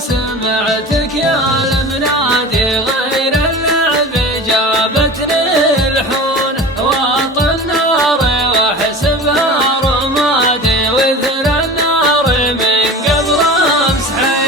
سمعتك يا المنادي غير اللعب جابتني الحون واطل النار واحسبها رمادي وذل النار من قبل امسحي.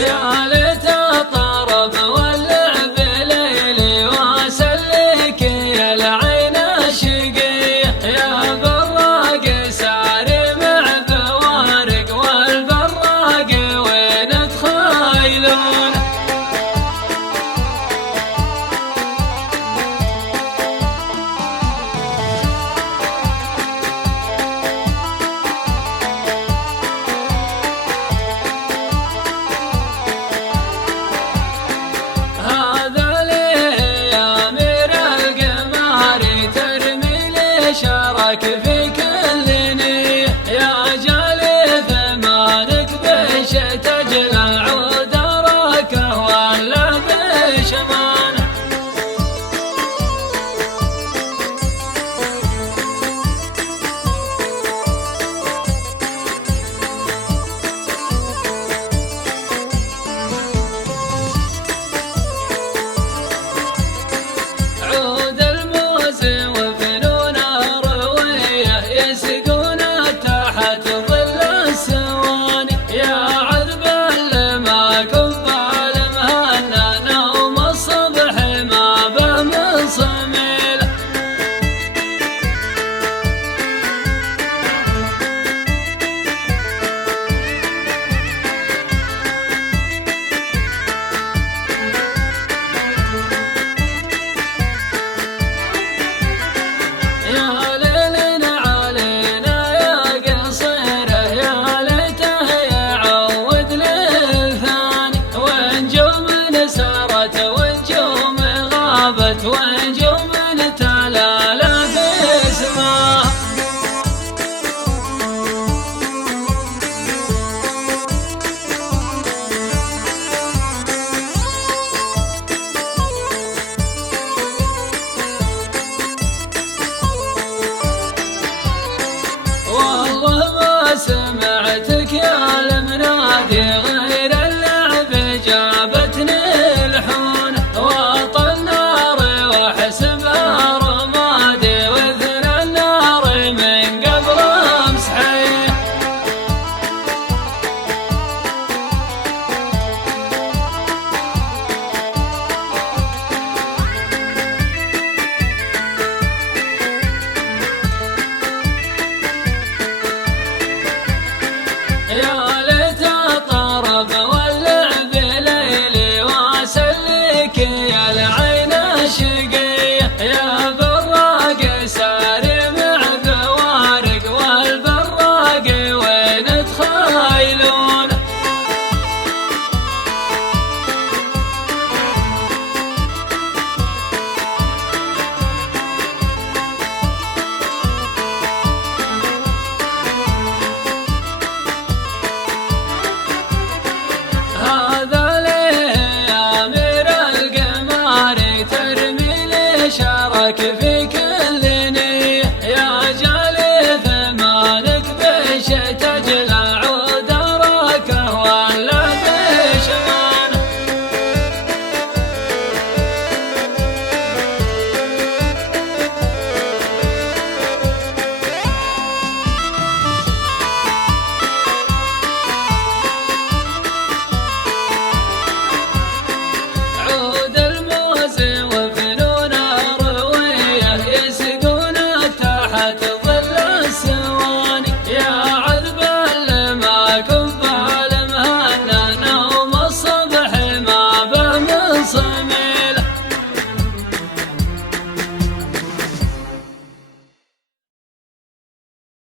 يا ليت الطرب واللعب ليلي واسلك يا العين الشقية يا براق ساري مع بوارق والبراق وين تخايلون. شارك في كل نية يا جالي ثمانك بش تجلى عود راكه ولا بشمان. عود الموز وفنون يسقون تحت ظل السواني يا عذب ما كف المهنا نوم الصبح ما به من صميل. يا ليل علينا يا قصيره يا ليته يعود للثاني ونجوم سارت ونجوم غابت ونجوم تلالا في سماه. والله ما سمعتك يا المنادي غير اللعب جابتني الحون واطل النار واحسبها رمادي وذل النار من قبل امسحي. يا